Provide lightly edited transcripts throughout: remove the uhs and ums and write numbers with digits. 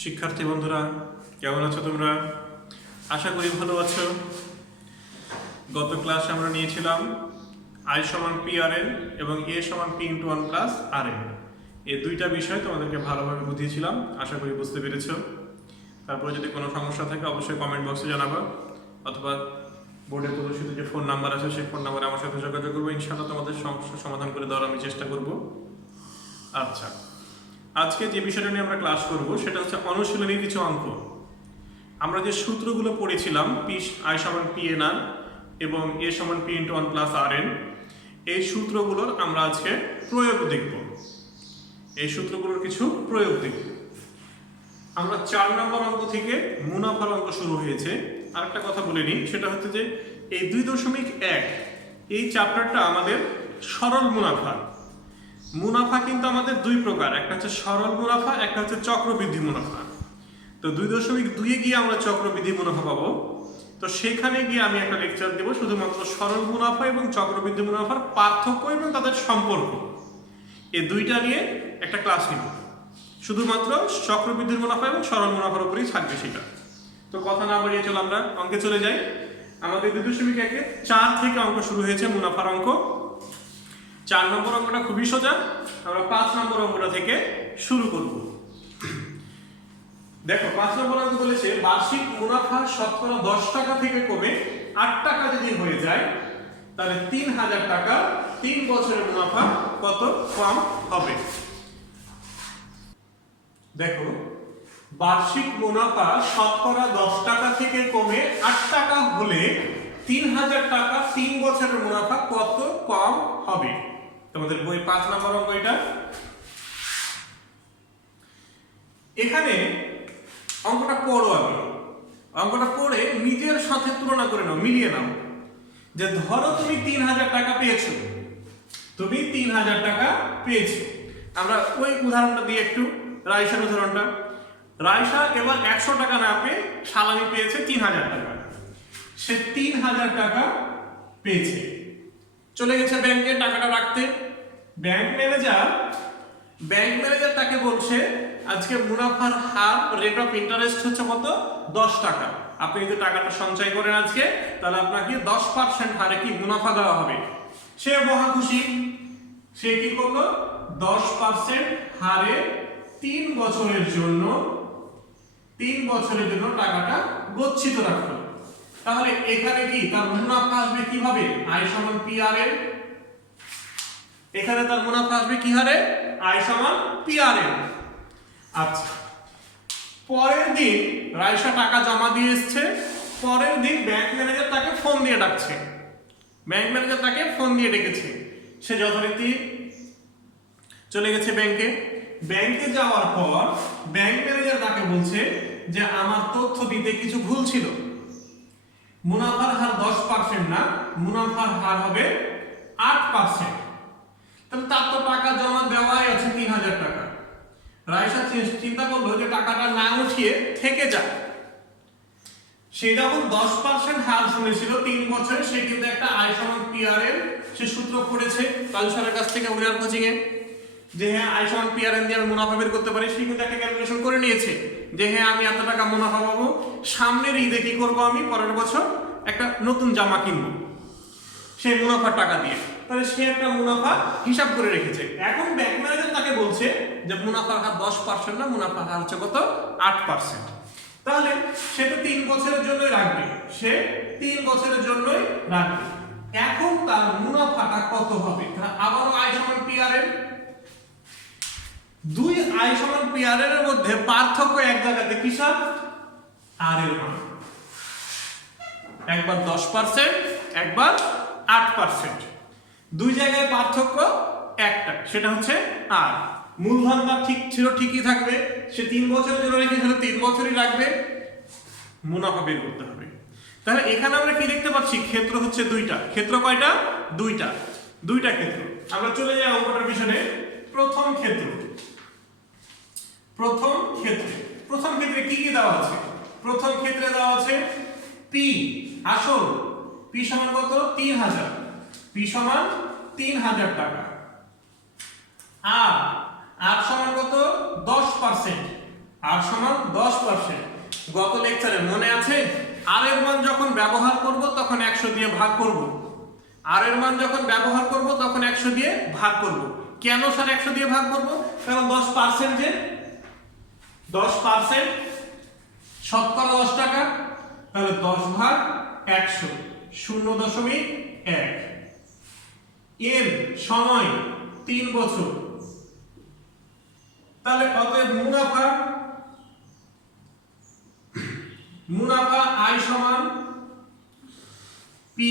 শিক্ষার্থী বন্ধুরা, কেমন আছো তোমরা? আশা করি ভালো আছো। গত ক্লাসে আমরা নিয়েছিলাম আই সমান পি আর এন এবং এ সমান পি ইন্টু ওয়ান প্লাস আর এন। এই দুইটা বিষয় তোমাদেরকে ভালোভাবে বুঝিয়েছিলাম, আশা করি বুঝতে পেরেছো। তারপরে যদি কোনো সমস্যা থাকে অবশ্যই কমেন্ট বক্সে জানাবা, অথবা বোর্ডে প্রদর্শিত যে ফোন নাম্বার আছে সেই ফোন নাম্বারে আমার সাথে যোগাযোগ করবো। ইনশাআল্লাহ তোমাদের সমস্যার সমাধান করে দেওয়ার আমি চেষ্টা করব। আচ্ছা, আজকে যে বিষয়টা নিয়ে আমরা ক্লাস করব সেটা হচ্ছে অনুশীলনী কিছু অঙ্ক। আমরা যে সূত্রগুলো পড়েছিলাম পি আই সমান পি এন আর এবং এ সমান পি ইন্টু ওয়ান প্লাস আর এন, এই সূত্রগুলোর আমরা আজকে প্রয়োগ দেখব। এই সূত্রগুলোর কিছু প্রয়োগ দেখব। আমরা 4 নম্বর অঙ্ক থেকে মুনাফার অঙ্ক শুরু হয়েছে। আরেকটা কথা বলে নিই, সেটা হচ্ছে যে এই 2.1 এই চ্যাপ্টারটা আমাদের সরল মুনাফা। মুনাফা কিন্তু আমাদের দুই প্রকার, একটা হচ্ছে সরল মুনাফা, একটা হচ্ছে চক্রবৃদ্ধি মুনাফা। তো 2.2 গিয়ে আমরা চক্রবৃদ্ধি মুনাফা পাবো। তো সেখানে গিয়ে আমি একটা লেকচার দেবো শুধুমাত্র সরল মুনাফা এবং চক্রবৃদ্ধি মুনাফার পার্থক্য এবং তাদের সম্পর্ক, এই দুইটা নিয়ে একটা ক্লাস নিব। শুধুমাত্র চক্রবৃদ্ধির মুনাফা এবং সরল মুনাফার উপরেই থাকবে সেটা। তো কথা না বাড়িয়ে চলো আমরা অঙ্কে চলে যাই। আমাদের 2.1 4 থেকে অঙ্ক শুরু হয়েছে, মুনাফার অঙ্ক। 4 নম্বর অঙ্কটা খুবই সোজা, আমরা 5 নম্বর অঙ্কটা থেকে শুরু করব। দেখো 5 নম্বর অঙ্ক বলেছে বার্ষিক মুনাফা শতকরা 10 টাকা থেকে কমে 8 টাকা যদি হয়ে যায় তাহলে 3000 টাকা 3 বছরের মুনাফা কত কম হবে। দেখো, বার্ষিক মুনাফা শতকরা 10 টাকা থেকে কমে 8 টাকা হলে 3000 টাকা 3 বছরের মুনাফা কত কম হবে। তোমাদের বই 5 নম্বর অঙ্ক এটা। এখানে অঙ্কটা পড়ো, আগে অঙ্কটা পড়ে নিজের সাথে তুলনা করে নাও, মিলিয়ে নাও। যে ধরো তুমি 3000 টাকা পেয়েছো, তুমি 3000 টাকা পেয়েছো। আমরা ওই উদাহরণটা দিয়ে একটু, রাইসার উদাহরণটা। রাইসা এবার 100 টাকা না পেয়ে সালামি পেয়েছে 3000 টাকা। সে 3000 টাকা পেয়েছে, চলে গেছে ব্যাংকে টাকাটা রাখতে। ব্যাংক ম্যানেজার তাকে বলছে আজকে মুনাফার হার, রেট অফ ইন্টারেস্ট হচ্ছে কত 10 টাকা। আপনি যদি টাকাটা সঞ্চয় করেন আজকে, তাহলে আপনাকে 10% হারে কি মুনাফা দেওয়া হবে। সে মহা খুশি, সে কি করলো 10% হারে 3 বছরের জন্য টাকাটা গচ্ছিত রাখলো। তাহলে এখানে কি তার মুনাফা আসবে কিভাবে? আই সমান পি আর এন। এখানে তার মুনাফা আসবে কি হারে? আই সমান পি আর এন। আচ্ছা, পরের দিন রাইসা টাকা জমা দিয়ে এসছে। পরের দিন ব্যাংক ম্যানেজার তাকে ফোন দিয়ে ডাকছে, ডেকেছে। সে যথারীতি চলে গেছে ব্যাংকে যাওয়ার পর ব্যাংক ম্যানেজার তাকে বলছে যে আমার তথ্য দিতে কিছু ভুল ছিল। মুনাফার হার 10% না, মুনাফার হার হবে 8%। তাহলে তার তো টাকা জমা দেওয়াই আছে 3000 টাকা। রাইসা চিন্তা করলো যে টাকাটা না উঠিয়ে থেকে যাক। সে যখন 10% হার শুনেছিল 3 বছরে, সে কিন্তু একটা আই সমান পি আর এন সে সূত্র পড়েছে কাল স্যারের কাছ থেকে উইনার কোচিং এ, যে হ্যাঁ আই সমান পি আর এন দিয়ে আমি মুনাফা বের করতে পারি। সে কিন্তু একটা ক্যালকুলেশন করে নিয়েছে যে হ্যাঁ আমি এত টাকা মুনাফা পাবো, সামনের ঈদে কি করবো, আমি পরের বছর একটা নতুন জামা কিনবো সেই মুনাফার টাকা দিয়ে। তাহলে সে একটা মুনাফা হিসাব করে রেখেছে। এখন ব্যাংক ম্যানেজার তাকে বলছে যে মুনাফার হার 10% না, মুনাফার হার হচ্ছে কত 8%। তাহলে সে তো 3 বছরের জন্যই রাখবে, এখন তার মুনাফাটা কত হবে? আবারও আই সমান পি আর এন। দুই আই সমান পি আর এর মধ্যে পার্থক্য এক জায়গাতে কিসব? আর এর মান। একবার 10%, একবার 8%। দুই জায়গায় পার্থক্য একটা, সেটা হচ্ছে আর। মূলধনটা ঠিক ছিল, ঠিকই থাকবে। সে 3 বছরের জন্য রেখেছিল, 3 বছরই রাখবে। মুনাফা বের করতে হবে। তাহলে এখানে আমরা কি দেখতে পাচ্ছি? ক্ষেত্র হচ্ছে দুইটা। ক্ষেত্র কয়টা? দুইটা ক্ষেত্র। আমরা চলে যাই অঙ্কটার পিছনে। প্রথম ক্ষেত্রে কি কি দেওয়া আছে? প্রথম ক্ষেত্রে দেওয়া আছে পি আসল, পি সমান কত 3000, পি সমান 3000 টাকা। আর সমান কত 10%, আর সমান 10%। গত লেকচারে মনে আছে আর এর মান যখন ব্যবহার করব তখন 100 দিয়ে ভাগ করব, আর এর মান যখন ব্যবহার করব তখন 100 দিয়ে ভাগ করব। কেন স্যার 100 দিয়ে ভাগ করব? কারণ 10% যে 10% শতকরা 10 টাকা, তাহলে 10 ভাগ 100 0.1। এর সময় 3 বছর, তাহলে অতএব মুনাফা আই সমান পি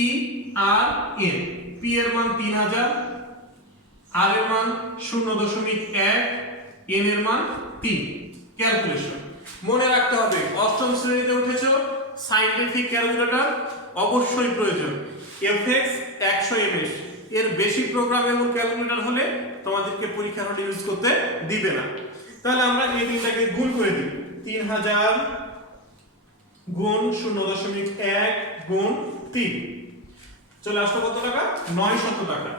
আর এন। পি এর মান 3000, আর এর মান 0.1, এন এর মান 3। ক্যালকুলেশন মনে রাখতে হবে, অষ্টম শ্রেণীতে উঠেছ, সায়েন্টিফিক ক্যালকুলেটর অবশ্যই প্রয়োজন। এফএক্স 100 এমএস এর বেশি প্রোগ্রামেবল ক্যালকুলেটর হলে তোমাদেরকে পরীক্ষা হলে ইউজ করতে দিবে না। তাহলে আমরা এই তিনটাকে গুণ করে দিই। 3000 গুণ 0.1 গুণ 3 চলে আসলো কত টাকা? 900 টাকা।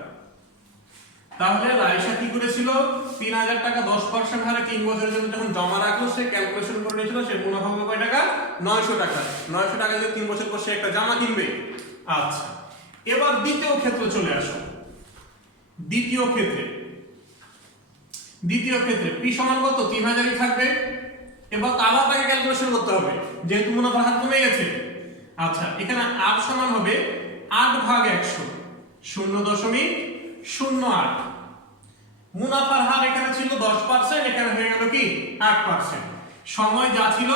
তাহলে রাইসা কি করেছিল? 3000 টাকা 10% হারে 3 বছরের জন্য যখন জমা রাখলো, সে ক্যালকুলেশন করে নিয়েছিল সে মুনাফা হবে কয় টাকা? 900 টাকা। 900 টাকা দিয়ে 3 বছর পর সে একটা জামা কিনবে। আচ্ছা, এবার দ্বিতীয় ক্ষেত্রে চলে আসো। দ্বিতীয় ক্ষেত্রে পি সমান কত? 3000ই থাকবে। এবার আবার তাকে ক্যালকুলেশন করতে হবে যেহেতু মুনাফার হার কমে গেছে। আচ্ছা, এখানে আর সমান হবে 8 ভাগ 100 0.08। মুনাফার হার এখানে ছিল 10%, এখানে হয়ে গেল কি 8%। সময় যা ছিল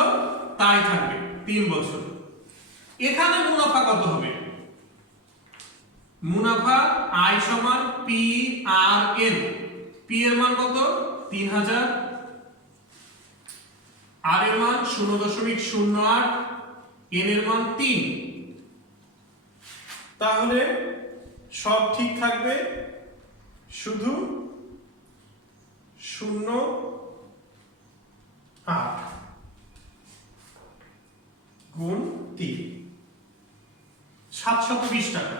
তাই থাকবে 3 বছর। এখানে মুনাফা কত হবে? মুনাফা আই সমান পি আর এন। পি এর মান কত? 3000, আর এর মান 0.08, এন এর মান 3। তাহলে সব ঠিক থাকবে, শুধু 0.8 গুণ 3 720 টাকা।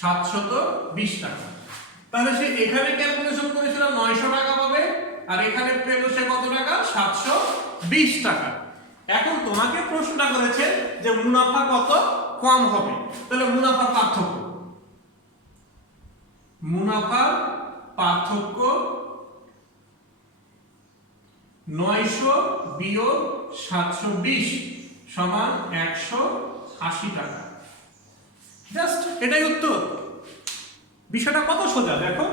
720 টাকা। তাহলে সে এখানে ক্যালকুলেশন করেছিল 900 টাকা পাবে, আর এখানে পেল সে কত টাকা? 720 টাকা। এখন তোমাকে প্রশ্নটা করেছে যে মুনাফা কত কম হবে, তাহলে মুনাফার পার্থক্য 900 বিয়োগ 720 সমান 180 টাকা। জাস্ট এটাই উত্তর। বিষয়টা কত সোজা দেখো,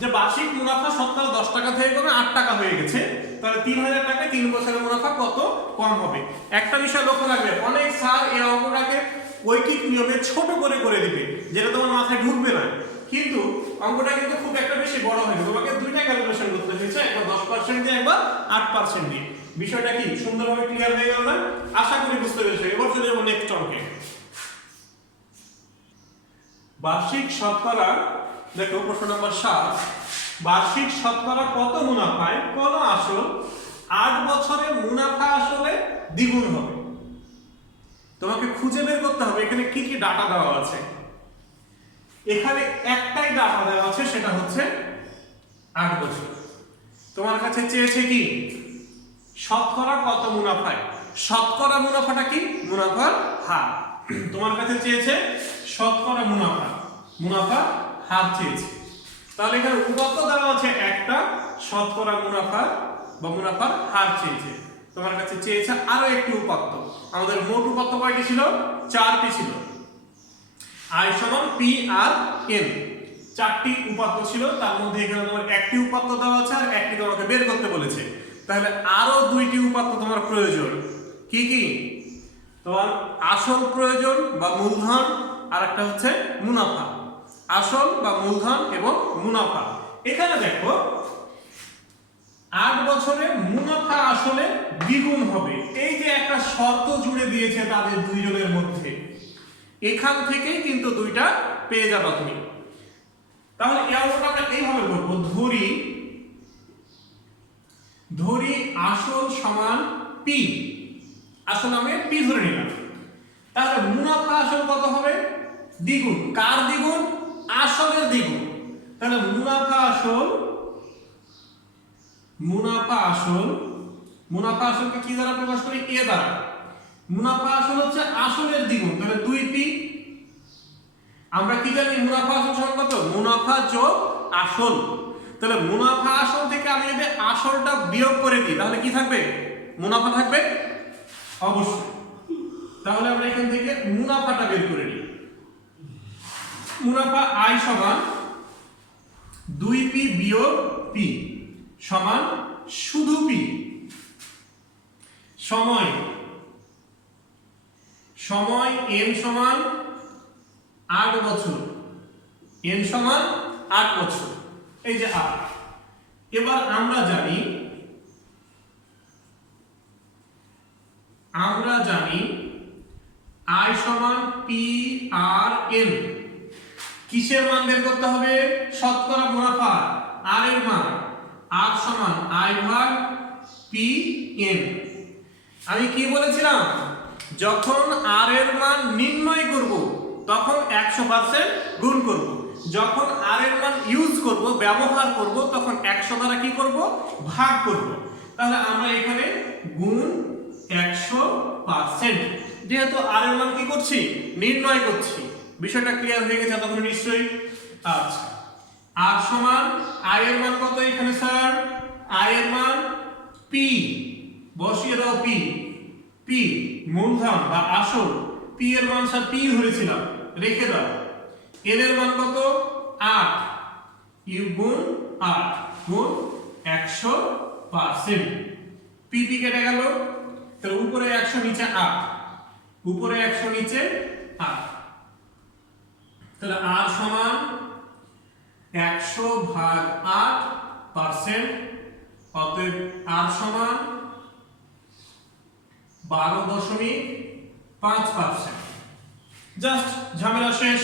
যে বার্ষিক মুনাফা শতকরা 10 টাকা থেকে কমে 8 টাকা হয়ে গেছে, তাহলে 3000 টাকায় 3 বছরের মুনাফা কত কম হবে। একটা বিষয় লক্ষ্য রাখবে, অনেক স্যার এই অঙ্কটাকে ঐকিক নিয়মে ছোট করে দিবে, যেটা তোমার মাথায় ঢুকবে না। কিন্তু অঙ্কটা কিন্তু খুব একটা বেশি বড় হয়নি, তোমাকে দুইটা ক্যালকুলেশন করতে হয়েছে, একবার 10% দিয়ে, একবার 8% দিয়ে। বিষয়টা কি সুন্দরভাবে ক্লিয়ার হয়ে গেল না? আশা করি বুঝতে পেরেছো। এবার চলে যাবো নেক্সট অঙ্কে। বার্ষিক শতকরা, দেখো প্রশ্ন নম্বর 7। বার্ষিক শতকরা কত মুনাফায় কোন আসল 8 বছরে মুনাফা আসলে দ্বিগুণ হবে? তোমাকে খুঁজে বের করতে হবে এখানে কি কি ডাটা দেওয়া আছে। এখানে একটাই ডাটা দেওয়া আছে, সেটা হচ্ছে 8 বছর। তোমার কাছে চেয়েছে কি শতকরা কত মুনাফায়। শতকরা মুনাফাটা কি? মুনাফার হার। তোমার কাছে চেয়েছে শতকরা মুনাফা হার চেয়েছে। তাহলে এখানে উপাত্ত দেওয়া আছে একটা, শতকরা মুনাফার হার চেয়েছে। তোমার কাছে চেয়েছে আরো একটি উপাত্ত। আমাদের মোট উপাত্ত কয়টি ছিল? 4টি ছিল। আই সমান পি আর এন, 4টি উপাত্ত ছিল। তার মধ্যে এখানে তোমার একটি উপাত্ত দেওয়া আছে আর একটি তোমাকে বের করতে বলেছে। তাহলে আরো 2টি উপাত্ত তোমার প্রয়োজন। কি কি? তোমার আসল প্রয়োজন বা মূলধন, আর একটা হচ্ছে মুনাফা। আসল বা মূলধন এবং মুনাফা। এখানে দেখো 8 বছরে মুনাফা আসলে দ্বিগুণ হবে, এই যে একটা শর্ত জুড়ে দিয়েছে তাদের দুইজনের মধ্যে, এখান থেকেই কিন্তু দুইটা পেয়ে যাবে তুমি। তাহলে এই অঙ্কটা আমরা এইভাবে করব, ধরি আসল সমান পি। আসল আমি পি ধরে নিলাম। তাহলে মুনাফা আসল কত হবে? দ্বিগুণ। কার দ্বিগুণ? আসলের দ্বিগুণ। তাহলে মুনাফা আসল মুনাফা আসলকে কি দ্বারা প্রকাশ করি? এ দ্বারা। মুনাফা আসল হচ্ছে আসলের দ্বিগুণ, তাহলে 2p। আমরা কি জানি মুনাফা আসল সমান কত? মুনাফা যোগ আসল। তাহলে মুনাফা আসল থেকে আমি যদি আসলটা বিয়োগ করে দিই তাহলে কি থাকবে? মুনাফা থাকবে অবশ্যই। তাহলে আমরা এখান থেকে মুনাফাটা বের করে নিই। মুনাফা আই সমান 2p বিয়োগ p সমান শুধু p। সময় সময় n সমান 8 বছর, n সমান 8 বছর, এই যে 8। এবার আমরা জানি I সমান p আর n। কিসের মান বের করতে হবে? শতকরা মুনাফা r এর মান। r সমান i ভাগ p n। আমি কি বলেছিলাম? যখন r এর মান নির্ণয় করব তখন 100% গুণ করব, যখন r এর মান ইউজ করব ব্যবহার করব তখন 100 দ্বারা কি করব? ভাগ করব। তাহলে আমরা এখানে গুণ 100%, যেহেতু r এর মান কি করছি? নির্ণয় করছি। বিষয়টা ক্লিয়ার হয়ে গেছে তখন নিশ্চয়ই? আচ্ছা, r সমান i এর মান কত এখানে স্যার? i এর মান p, বসিয়ে দাও p। p মূলধন বা আসল, p এর মান স্যার p ধরেছিলাম, রেখে দাও। n এর মান কত? 8, ইউ গুণ 8 গুণ 100%। p কেটে গেল, তাহলে উপরে 100 নিচে 8, উপরে 100 নিচে 8। তাহলে r সমান 100 ভাগ 8%, অতএব r সমান 12.5%। জাস্ট ঝামেলা শেষ।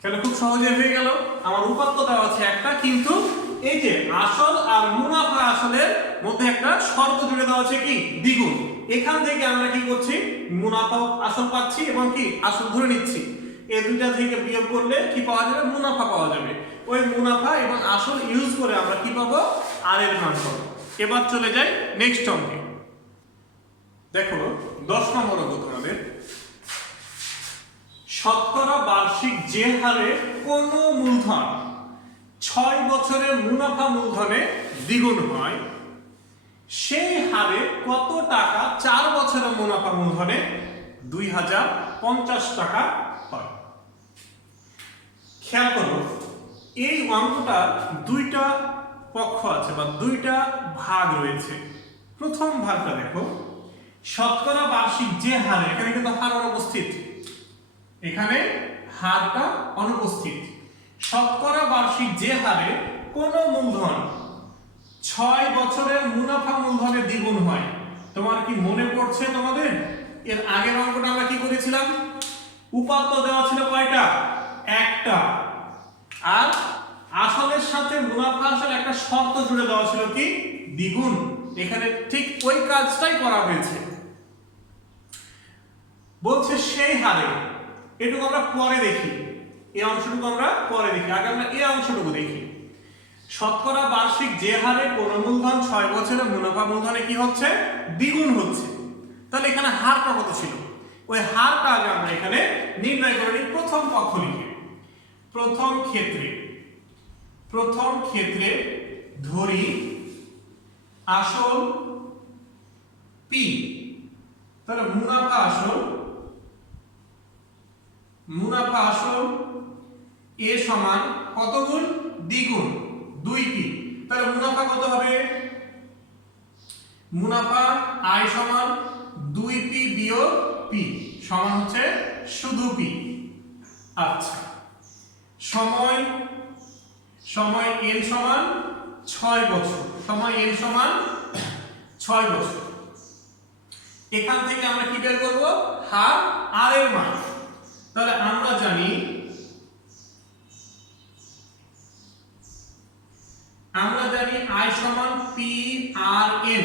কেন? খুব সহজে হয়ে গেল। আমার উপাত্ত দেওয়া আছে একটা, কিন্তু এই যে আসল আর মুনাফা আসলের মধ্যে একটা শর্ত জুড়ে দেওয়া আছে কি? দ্বিগুণ। এখান থেকে আমরা কি করছি? মুনাফা আসল পাচ্ছি এবং কি আসল ধরে নিচ্ছি। এই দুইটা থেকে বিয়োগ করলে কি পাওয়া যাবে? মুনাফা পাওয়া যাবে। ওই মুনাফা এবং আসল ইউজ করে আমরা কি পাবো? আর এর মান পাবো। এবার চলে যাই নেক্সট অঙ্কে। দেখো 10 নম্বর অঙ্ক তোমাদের। শতকরা বার্ষিক যে হারে কোন মূলধন 6 বছরের মুনাফা মূলধনে দ্বিগুণ হয় সেই হারে কত টাকা 4 বছরের মুনাফা মূলধনে 2050 টাকা হয়? খেয়াল করো, এই অঙ্কটা দুইটা পক্ষ আছে বা দুইটা ভাগ রয়েছে। প্রথম ভাগটা দেখো, শতকরা বার্ষিক যে হারে, এখানে কিন্তু হার অনুপস্থিত, এখানে হারটা অনুপস্থিত। শতকরা বার্ষিক যে হারে কোন মূলধন 6 বছরের মুনাফা মূলধনে দ্বিগুণ হয়। তোমার কি মনে পড়ছে তোমাদের? এর আগের অঙ্কটা আমরা কি করেছিলাম? উপাত্ত দেওয়া ছিল কয়টা? একটা। আর আসলের সাথে মুনাফা আসল একটা শর্ত জুড়ে দেওয়া ছিল কি? দ্বিগুণ। এখানে ঠিক ওই কাজটাই করা হয়েছে। বলছে সেই হারে, এটুকু আমরা পরে দেখি, এই অংশটুকু আমরা পরে দেখি, আগে আমরা এই অংশটুকু দেখি। শতকরা বার্ষিক যে হারে কোন মূলধন 6 বছরের মুনাফা মূলধনে কি হচ্ছে? দ্বিগুণ হচ্ছে। তাহলে এখানে হারটা কত ছিল? ওই হারটা আগে আমরা এখানে নির্ণয় করে নিই প্রথম পক্ষ লিখে। প্রথম ক্ষেত্রে ধরি আসল p, তাহলে মুনাফা আসল a সমান কত গুণ? দ্বিগুণ 2p। তাহলে মুনাফা কত হবে? মুনাফা i সমান 2p বিয়োগ p সমান হচ্ছে শুধু p। আচ্ছা, সময় n সমান 6 বছর, সময় n সমান 6 বছর। এখান থেকে আমরা কি বের করব? হার r এর মান। তাহলে আমরা জানি i সমান p r n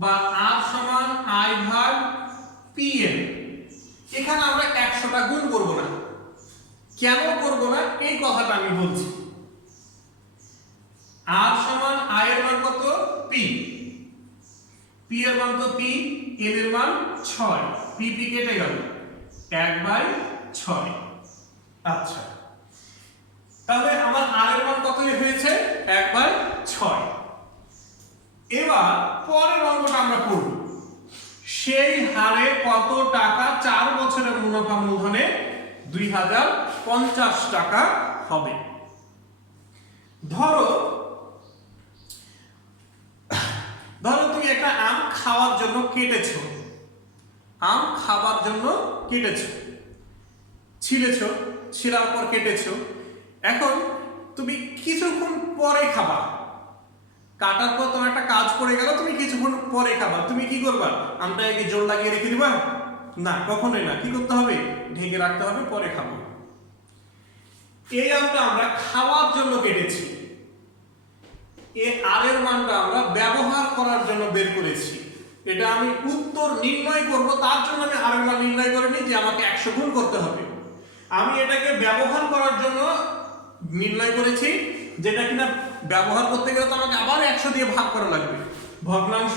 বা r সমান i ভাগ p n। এখানে আমরা 100টা গুণ করব না। কেন করব না এই কথাটা আমি বলছি। আর সমান আই এর মান কত পি, পি এর মান তো 3, এন এর মান 6, পি পি কেটে গেল 1/6। আচ্ছা, তাহলে আমার আর এর মান কত হয়েছে 1/6। এবার পরের অঙ্কটা আমরা করব, সেই হারে কত টাকা 4 বছরের মুনাফা মূলধনে 2050 টাকা হবে। ধরো তুমি একটা আম খাওয়ার জন্য কেটেছো, আম খাবার জন্য কেটেছো, ছিলার পর কেটেছো, এখন তুমি কিছুক্ষণ পরে খাবা, কাটার পর তোমার একটা কাজ পড়ে গেল, তুমি কিছুক্ষণ পরে খাবা, তুমি কি করবা? আমটা কি জোর লাগিয়ে রেখে দিবা? না, কখনোই না। কি করতে হবে? ঢেকে রাখতে হবে, পরে খাবো। এই আমটা আমরা খাওয়ার জন্য কেটেছি, এই আর এর মানটা আমরা ব্যবহার করার জন্য বের করেছি। এটা আমি উত্তর নির্ণয় করব, তার জন্য আমি আর এর মান নির্ণয় করিনি যে আমাকে 100 গুণ করতে হবে। আমি এটাকে ব্যবহার করার জন্য নির্ণয় করেছি, যেটা কিনা ব্যবহার করতে গেলে তো আমাকে আবার 100 দিয়ে ভাগ করা লাগবে। ভগ্নাংশ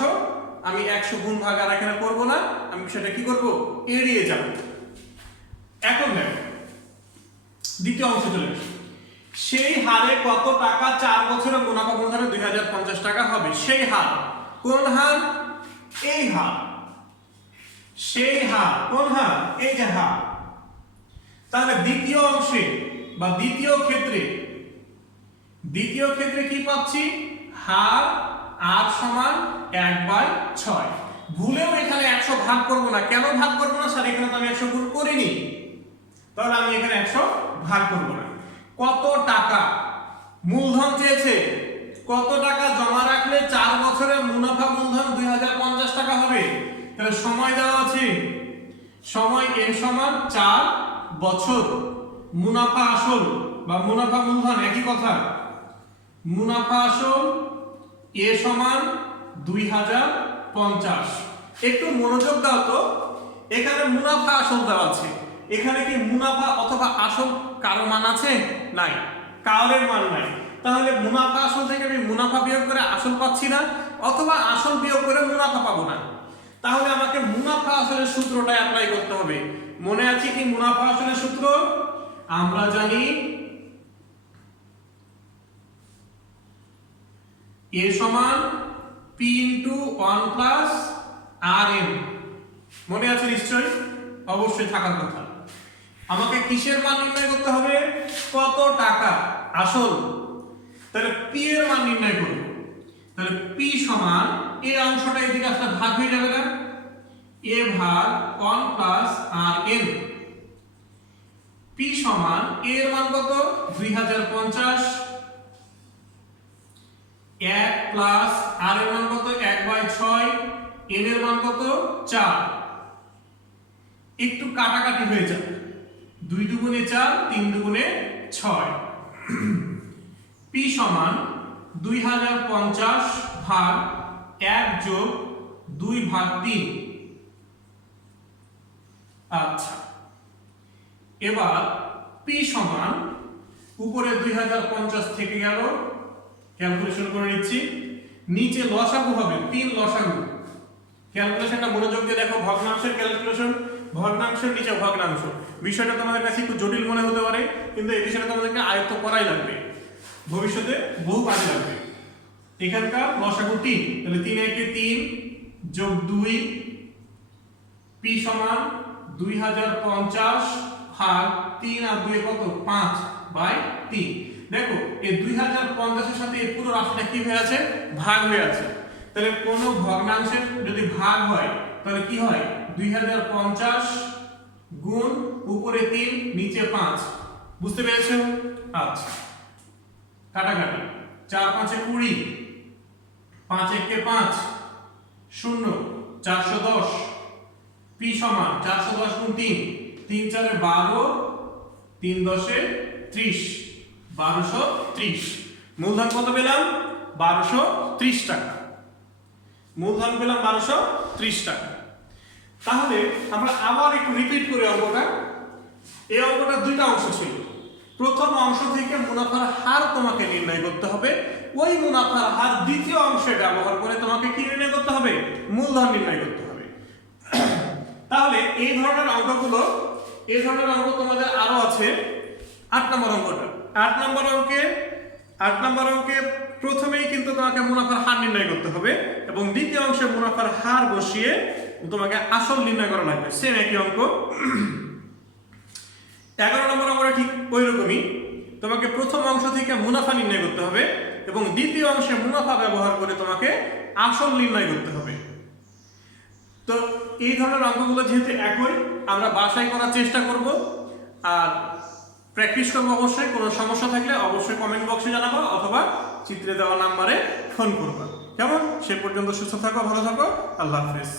আমি 100 গুণ ভাগ আর এখানে করব না, আমি সেটা কি করব? এড়িয়ে যাব। এখন দেখো দ্বিতীয় অংশ চলে আসে, সেই হারে কত টাকা 4 বছরের মুনাফা মূলধনে 2050 টাকা হবে। সেই হার, কোন হার? এই হার। সেই হার কোন হার? এই যে হার। তাহলে দ্বিতীয় অংশে বা দ্বিতীয় ক্ষেত্রে কি পাচ্ছি? হার আর সমান 1/6। ভুলেও এখানে 100 ভাগ করব না। কেন ভাগ করব না? স্যার এখানে তো আমি 100 গুণ করিনি, তাহলে আমি এখানে 100 ভাগ করব না। কত টাকা মূলধন চেয়েছে, কত টাকা জমা রাখলে 4 বছরের মুনাফা মূলধন 2050 টাকা হবে। তাহলে সময় দেওয়া আছে, সময় n সমান 4 বছর, মুনাফা আসল বা মুনাফা মূলধন একই কথা, মুনাফা আসল a সমান 2050। একটু মনোযোগ দাও তো, এখানে মুনাফা আসল দেওয়া আছে, এখানে কি মুনাফা অথবা আসল কারো মান আছে? নাই, কারোর মান নাই। তাহলে মুনাফা আসল থেকে আমি মুনাফা বিয়োগ করে আসল পাচ্ছি না, অথবা আসল বিয়োগ করে মুনাফা পাবো না। তাহলে আমাকে মুনাফা আসলের সূত্রটা অ্যাপ্লাই করতে হবে। মনে আছে কি মুনাফা আসলের সূত্র? আমরা জানি a সমান p ইনটু 1 প্লাস rm। মনে আছে নিশ্চয়ই? অবশ্যই থাকার কথা। আমাকে কিসের মান নির্ণয় করতে হবে? কত টাকা আসল। তাহলে p এর মান নির্ণয় করব। তাহলে p সমান এই অংশটা এদিকে আসলে ভাগ হয়ে যাবে না, a ভাগ 1 প্লাস rn। p সমান a এর মান কত? 2050, 1 প্লাস r এর মান কত? 1/6, n এর মান কত? 4। একটু কাটাকাটি হয়ে যাবে, 2 দুগুণে 4, 3 দুগুণে 6। p সমান 2050 ভাগ 1 যোগ 2 ভাগ 3। আচ্ছা, এবার p সমান উপরে 2050 থেকে গেল, ক্যালকুলেশন করে নিচ্ছি, নিচে লসাগু হবে 3 লসাগু। ক্যালকুলেশনটা মনোযোগ দিয়ে দেখো, ভগ্নাংশের ক্যালকুলেশন, ভগ্নাংশের নিচে ভগ্নাংশ। বিষয়টা তোমাদের কাছে একটু জটিল মনে হতে পারে, কিন্তু এই বিষয়টা তোমাদেরকে আয়ত্ত করাই লাগবে, ভবিষ্যতে বহু কাজে লাগবে। এখানকার লসাগু 3, তাহলে 3 একে 3 যোগ 2, p সমান 2050 ভাগ 3 আর 2 কত? 5/3। দেখো এই 2050 এর সাথে এই পুরো রাশিটা কি হয়ে আছে? ভাগ হয়ে আছে। তাহলে কোন ভগ্নাংশের যদি ভাগ হয় তাহলে কি হয়? 2050 গুণ উপরে 3 নিচে 5। বুঝতে পেরেছো? আচ্ছা, কাটাকাটি, 4 5 এ 20, 5 একে 5, 0, 410। p সমান 410 গুণ 3, 3 4 এ 12, 3 10 এ 30, 1230। মূলধন কত পেলাম? 1230 টাকা। মূলধন পেলাম 1230 টাকা। তাহলে আমরা আবার একটু রিপিট করি অঙ্কটা। এই অঙ্কটা দুইটা অংশ ছিল, প্রথম অংশ থেকে মুনাফার হার তোমাকে নির্ণয় করতে হবে, ওই মুনাফার হার দ্বিতীয় অংশে ব্যবহার করে তোমাকে কি নির্ণয় করতে হবে, মূলধন নির্ণয় করতে হবে। তাহলে এই ধরনের অঙ্ক তোমাদের আরো আছে। 8 নম্বর অঙ্কটা, 8 নম্বর অঙ্কে প্রথমেই কিন্তু তোমাকে মুনাফার হার নির্ণয় করতে হবে এবং দ্বিতীয় অংশে মুনাফার হার বসিয়ে তোমাকে আসল নির্ণয় করা লাগবে, সেম একই অঙ্ক। 11 নম্বর অঙ্কটা ঠিক ওই রকমই, তোমাকে প্রথম অংশ থেকে মুনাফা নির্ণয় করতে হবে এবং দ্বিতীয় অংশে মুনাফা ব্যবহার করে তোমাকে আসল নির্ণয় করতে হবে। তো এই ধরনের অঙ্কগুলো যেহেতু একই, আমরা বাসায় করার চেষ্টা করব আর প্র্যাকটিস করবো। অবশ্যই কোনো সমস্যা থাকলে অবশ্যই কমেন্ট বক্সে জানাবো অথবা চিত্রে দেওয়া নাম্বারে ফোন করবা। কেমন? সে পর্যন্ত সুস্থ থাকো, ভালো থাকো, আল্লাহ হাফেজ।